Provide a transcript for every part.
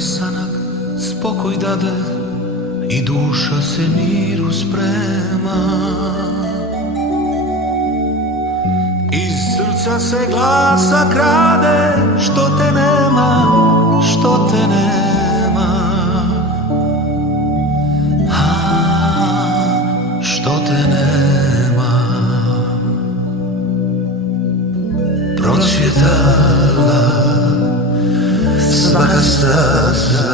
sanak spokoj dade i duša se miru sprema. Iz srca se glasa krade, što te nema, što te nema. Što te nema. Procvjetala svaka staza,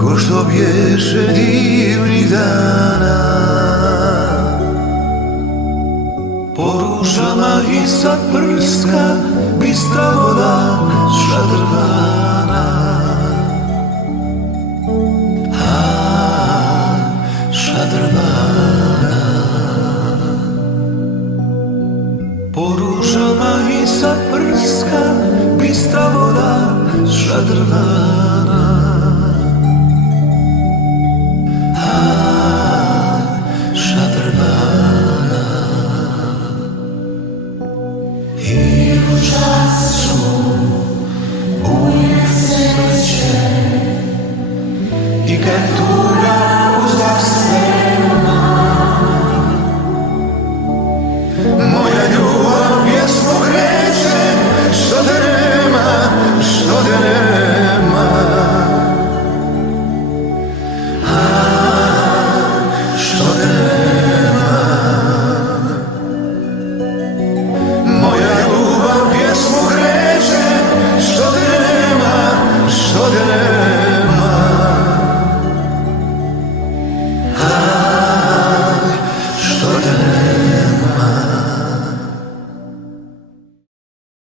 ko što bješe divnih dana. Po ružama i sad prska bistra voda šadrvana. Šadrvana. Po ružama i sad prska bistra voda šadrvana.